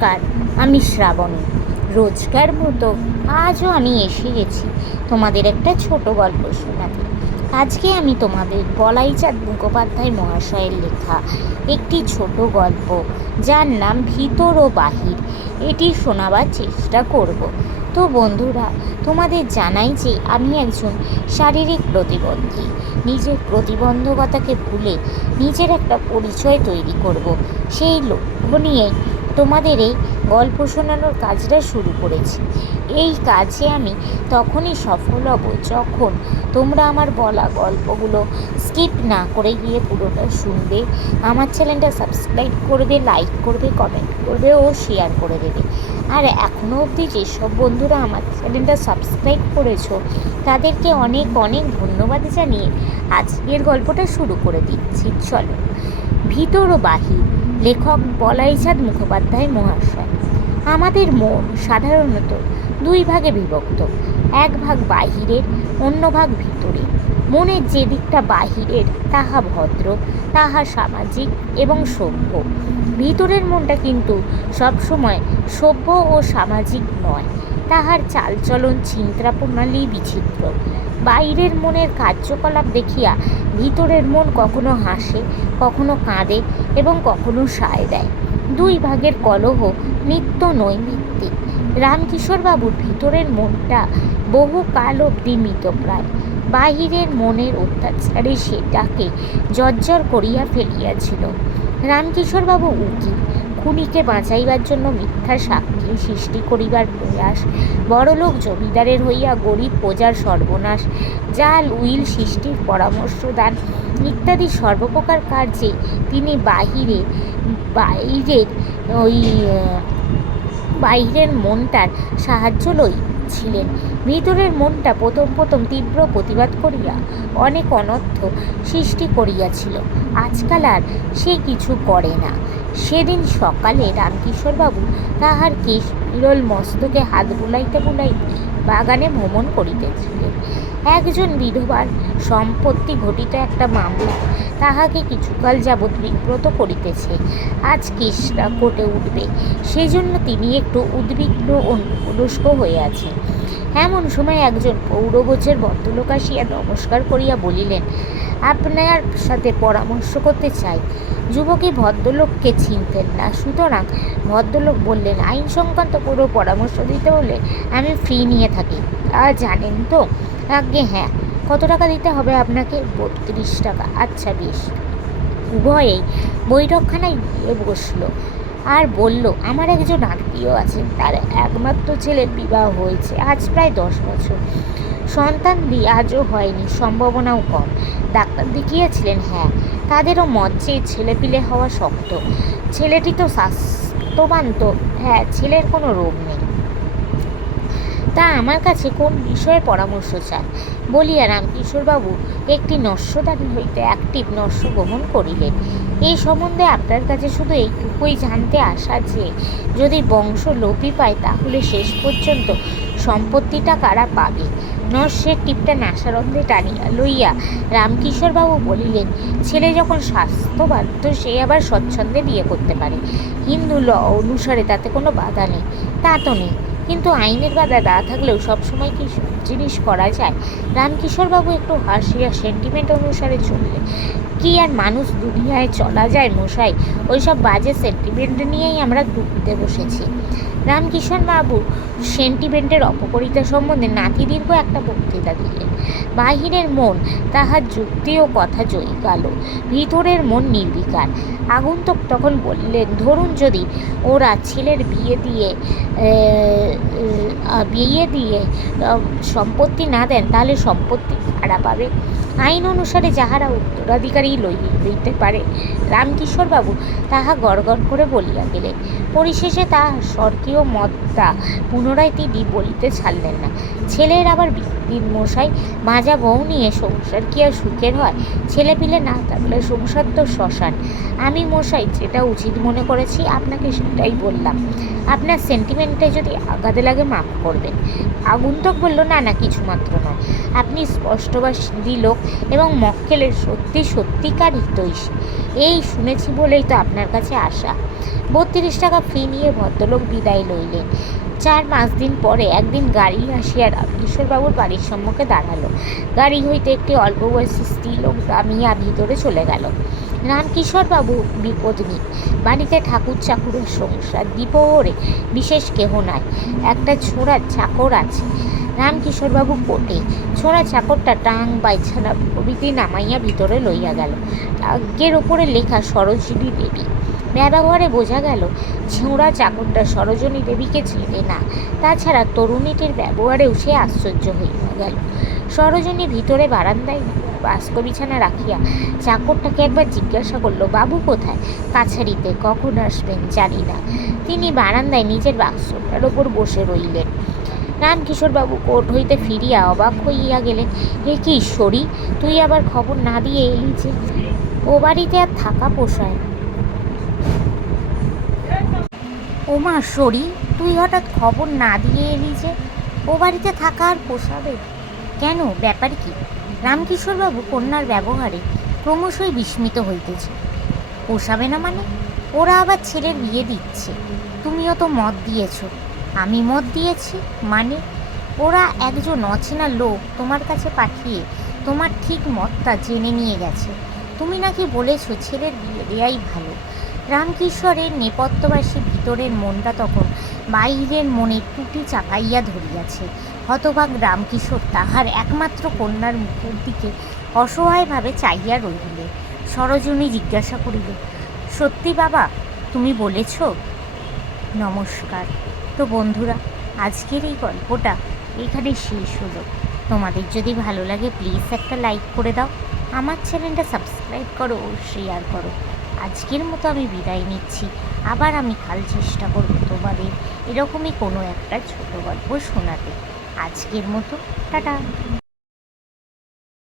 নমস্কার, আমি শ্রাবণী। রোজকার মতো আজও আমি এসে গেছি তোমাদের একটা ছোট গল্প শোনাতে। আজকে আমি তোমাদের বলাইচাঁদ মুখোপাধ্যায় মহাশয়ের লেখা একটি ছোট গল্প, যার নাম ভিতর ও বাহির। এটি শোনাবার চেষ্টা করব। তো বন্ধুরা, তোমাদের জানাই যে আমি একজন শারীরিক প্রতিবন্ধী। নিজের প্রতিবন্ধকতাকে ভুলে নিজের একটা পরিচয় তৈরি করব। সেই লক্ষ্য নিয়ে তোমাদের এই গল্প শোনানোর কাজটা শুরু করেছি। এই কাজে আমি তখনই সফল হব যখন তোমরা আমার বলা গল্পগুলো স্কিপ না করে গিয়ে পুরোটা শুনবে। আমার চ্যানেলটা সাবস্ক্রাইব করবে লাইক করবে কমেন্ট করবে ও শেয়ার করে দেবে। আর এখনও অবধি যেসব বন্ধুরা আমার চ্যানেলটা সাবস্ক্রাইব করেছ, তাদেরকে অনেক অনেক ধন্যবাদ জানিয়ে আজকের গল্পটা শুরু করে দিচ্ছি। চলো, ভিতর ও বাহির। লেখক বলাইচাঁদ মুখোপাধ্যায় মহাশয়। আমাদের মন সাধারণত দুই ভাগে বিভক্ত। এক ভাগ বাহিরের, অন্য ভাগ ভিতরে। মনের যে দিকটা বাহিরের, তাহা ভদ্র, তাহা সামাজিক এবং সভ্য। ভিতরের মনটা কিন্তু সবসময় সভ্য ও সামাজিক নয়। তাহার চালচলন চিন্তা প্রণালী বিচিত্র। বাইরের মনের কার্যকলাপ দেখিয়া ভিতরের মন কখনো হাসে, কখনো কাঁদে এবং কখনো সায় দেয়। দুই ভাগের কলহ নিত্য নৈমিত্তিক। রামকিশোরবাবুর ভিতরের মনটা বহু কাল অবধি মৃতপ্রায়। বাহিরের মনের অত্যাচারে সেটাকে জর্জর করিয়া ফেলিয়াছিল। রামকিশোরবাবু উকিল খুনিকে বাঁচাইবার জন্য মিথ্যা সাক্ষী সৃষ্টি করিবার প্রয়াস। বড়লোক জমিদারের হইয়া গরিব প্রজার সর্বনাশ। জাল, উইল সৃষ্টির পরামর্শ দান। ইত্যাদি সর্বপ্রকার কার্যে তিনি বাহিরে, বাইরের ওই, বাইরের মনটার সাহায্য লইছিলেন ভিতরের মনটা প্রথম প্রথম তীব্র প্রতিবাদ করিয়া অনেক অনর্থ সৃষ্টি করিয়াছিল। আজকাল আর সে কিছু করে না। সেদিন সকালে রামকিশোরবাবু তাহার কেশ বিরল মস্তকে হাত বুলাইতে বুলাইতে বাগানে ভ্রমণ করিতেছিলেন। একজন বিধবার। সম্পত্তি ঘটিত একটা মামলা। তাহাকে কিছুকাল যাবৎ বিব্রত করিতেছে। আজ কেসটা কোর্টে উঠবে। সেজন্য তিনি একটু উদ্বিগ্ন অনুষ্ক হয়ে আছেন। এমন সময় একজন পৌরগোছের ভদ্রলোক আসিয়া নমস্কার করিয়া বলিলেন, আপনার সাথে পরামর্শ করতে চাই। যুবকী ভদ্রলোককে চিনতেন না। সুতরাং ভদ্রলোক বললেন, আইন সংক্রান্ত পুরো পরামর্শ দিতে হলে আমি ফ্রি নিয়ে থাকি। আর জানেন তো? আগে হ্যাঁ। কত টাকা দিতে হবে আপনাকে? বত্রিশ টাকা। আচ্ছা বেশ। উভয়েই বৈঠকখানায় গিয়ে বসল আর বলল, আমার একজন আত্মীয় আছেন। তার একমাত্র ছেলের বিবাহ হয়েছে, আজ প্রায় দশ বছর। সন্তান দিয়ে আজও হয়নি, সম্ভাবনাও কম। ডাক্তার দেখিয়েছিলেন হ্যাঁ তাদেরও মত যে ছেলেপিলে হওয়া শক্ত। ছেলেটি তো স্বাস্থ্যবান তো হ্যাঁ ছেলের কোনো রোগ নেই। তা আমার কাছে কোন বিষয়ে পরামর্শ চান? বলিয়া রামকিশোরবাবু একটি নস্যদারি হইতে অ্যাক্টিভ নস্য গ্রহণ করিলেন। এই সম্বন্ধে আপনার কাছে শুধু এইটুকুই জানতে আসা যে, যদি বংশ লোপি পায় তাহলে শেষ পর্যন্ত সম্পত্তিটা কারা পাবে? নস্যের টিপটা নাসারন্ধে টানিয়া লইয়া রামকিশোরবাবু বলিলেন, ছেলে যখন স্বাস্থ্যবান তো সে আবার স্বচ্ছন্দে বিয়ে করতে পারে। হিন্দু ল অনুসারে তাতে কোনো বাধা নেই। তা তো নেই। কিন্তু আইনের বাধা না থাকলেও সবসময় কি জিনিস করা যায়? রামকিশোরবাবু একটু হাসিয়া সেন্টিমেন্ট অনুসারে চললে কি আর মানুষ দুনিয়ায় চলা যায় মশাই? ওইসব বাজে সেন্টিমেন্ট নিয়েই আমরা ডুবতে বসেছি। রামকিশোর বাবু সেন্টিমেন্টের অপকারিতা সম্বন্ধে নাতি দীর্ঘ একটা বক্তৃতা দিলেন। বাহিরের মন তাহার যুক্তি ও কথা জয়ী গেল। ভিতরের মন নির্বিকার। আগন্তুক তখন বললেন, ধরুন যদি ওরা ছেলের বিয়ে দিয়ে বিয়ে দিয়ে সম্পত্তি না দেন, তাহলে সম্পত্তি কারা পাবে? আইন অনুসারে যাহারা উত্তরাধিকারী লই লইতে পারে রামকিশোরবাবু তাহা গড়গড় করে বলিয়া গেলেন। পরিশেষে তাহার স্বর্গীয় মতটা পুনরায় তিনি বলিতে ছাড়লেন না। ছেলের আবার দিন মশাই মাজা বউ নিয়ে সংসার কি আর সুখের হয়? ছেলে পিলে না থাকলে সংসার তো শ্মশান। আমি মশাই, যেটা উচিত মনে করেছি, আপনাকে সেটাই বললাম। আপনার সেন্টিমেন্টে যদি আঘাতে লাগে মাফ করবেন। আগন্তুক বলল, না না কিছু মাত্র নয়। আপনি স্পষ্টবাদী লোক এবং মক্কেলের সত্যি সত্যিকার হিতৈষী এই শুনেছি বলেই তো আপনার কাছে আসা। বত্রিশ টাকা ফি নিয়ে ভদ্রলোক বিদায় লইলেন। চার পাঁচ দিন পরে একদিন গাড়ি আসিয়া রামকিশোরবাবুর বাড়ির সম্মুখে দাঁড়াল। গাড়ি হইতে একটি অল্প বয়সী স্ত্রীলোক নামিয়া ভিতরে চলে গেল। রামকিশোরবাবু বিপদনী বাড়িতে ঠাকুর চাকুরের সংসার দ্বিপহরে বিশেষ কেহ নাই। একটা ছোড়া চাকর আছে। রামকিশোরবাবু কোটে ছোড়া চাকরটা টাং বাইছানা প্রভৃতি নামাইয়া ভিতরে লইয়া গেল। আগের ওপরে লেখা সরোজিনী দেবী। ব্যবহারে বোঝা গেল ছোঁড়া চাকরটা সরোজনী দেবীকে চেনে না। তাছাড়া তরুণীটির ব্যবহারেও সে আশ্চর্য হইয়া গেল। সরোজনী ভিতরে বারান্দায় বাস্ক বিছানা রাখিয়া চাকরটাকে একবার জিজ্ঞাসা করল, বাবু কোথায়? কাছারিতে কখন আসবেন জানি না। তিনি বারান্দায় নিজের বাক্সটার ওপর বসে রইলেন। রামকিশোরবাবু কোর্ট হইতে ফিরিয়া অবাক হইয়া গেলেন হে কি ঈশ্বরী, তুই আবার খবর না দিয়ে এলি যে? ও বাড়িতে আর থাকা পোষায় না। ও মা সরি তুই হঠাৎ খবর না দিয়ে এলি যে ও বাড়িতে থাকা আর পোষাবে? কেন? ব্যাপার কি? রামকিশোরবাবু কন্যার ব্যবহারে ক্রমশই বিস্মিত হইতেছে। পোষাবে না মানে? ওরা আবার ছেলের বিয়ে দিচ্ছে। তুমিও তো মত দিয়েছ। আমি মত দিয়েছি মানে ওরা একজন অচেনা লোক তোমার কাছে পাঠিয়ে তোমার ঠিক মতটা জেনে নিয়ে গেছে। তুমি নাকি বলেছ ছেলের বিয়ে দেয়াই ভালো। রামকিশোরের নেপথ্যবাসী ভিতরের মনটা তখন বাইরের মনে টুটি চাপাইয়া ধরিয়াছে। হতভাগ রামকিশোর তাহার একমাত্র কন্যার মুখের দিকে অসহায়ভাবে চাইয়া রহিলে। সরোজনী জিজ্ঞাসা করিল, সত্যি বাবা, তুমি বলেছ? নমস্কার। তো বন্ধুরা, আজকের এই গল্পটা এখানে শেষ হলো। তোমাদের যদি ভালো লাগে, প্লিজ একটা লাইক করে দাও। আমার চ্যানেলটা সাবস্ক্রাইব করো ও শেয়ার করো। আজকের মতো আমি বিদায় নিচ্ছি। আবার আমি কাল চেষ্টা করব তোমাদের এরকমই কোনো একটা ছোট গল্প শোনাতে। আজকের মতো, টাটা।